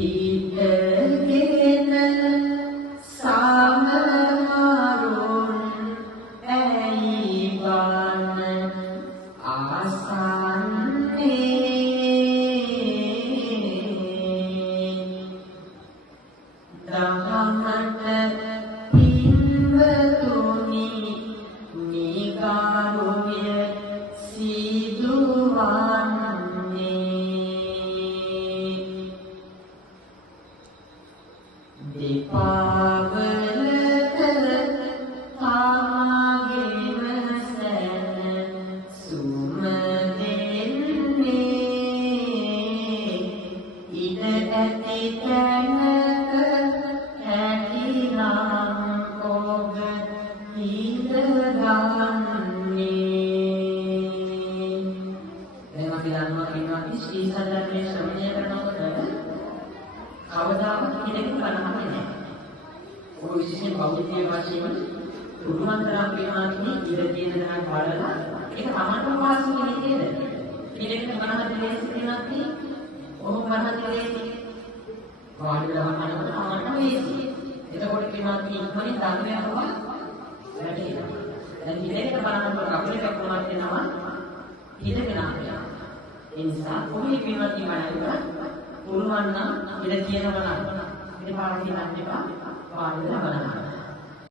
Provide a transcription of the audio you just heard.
හිතගෙන සමහරුන් ඇයි බන ආසන්නේ දහමට පින්වතුනි නිගාරුය සිදුවන්නේ දෙපාවලක කාගෙන සැන සුම දෙන්නේ ඉඩ ඇති තැනක හැටිනම් ඔබ හිතගන්නේ දැන් අපි දන්නවා කියනවා ශ්‍රී සද්ධර්මයේ ශ්‍රවණය කරනකොට කවදාවත් කෙනෙක් බලන්නේ නැහැ. ඔය විශේෂයෙන් බෞද්ධ වශයෙන් උරුමන් තරම් වෙනානේ ඉර කියන දා බලලා ඒක තමන්ට වාසි වෙන්නේ නේද? කෙනෙක්ට මනහත් ලේසි වෙනත් නේ. ඔහොම මනහත් ලේසි. වාඩිලා මනහත් තමන්ට ලේසි. එතකොට කියනවා ඉක්මනින් ධර්මය අහුවා වැටෙනවා. දැන් ඉරේට බලනකොට කකුලේ කකුලක් වෙනවා හිතගෙන ආවා. ඒ නිසා කොහේ පින්වත් කියනවා පුළුවන් නම් ඉර කියනවා නම් ඉතින් පාඩම් කියන්න එපා. වාඩිලා බලන්න.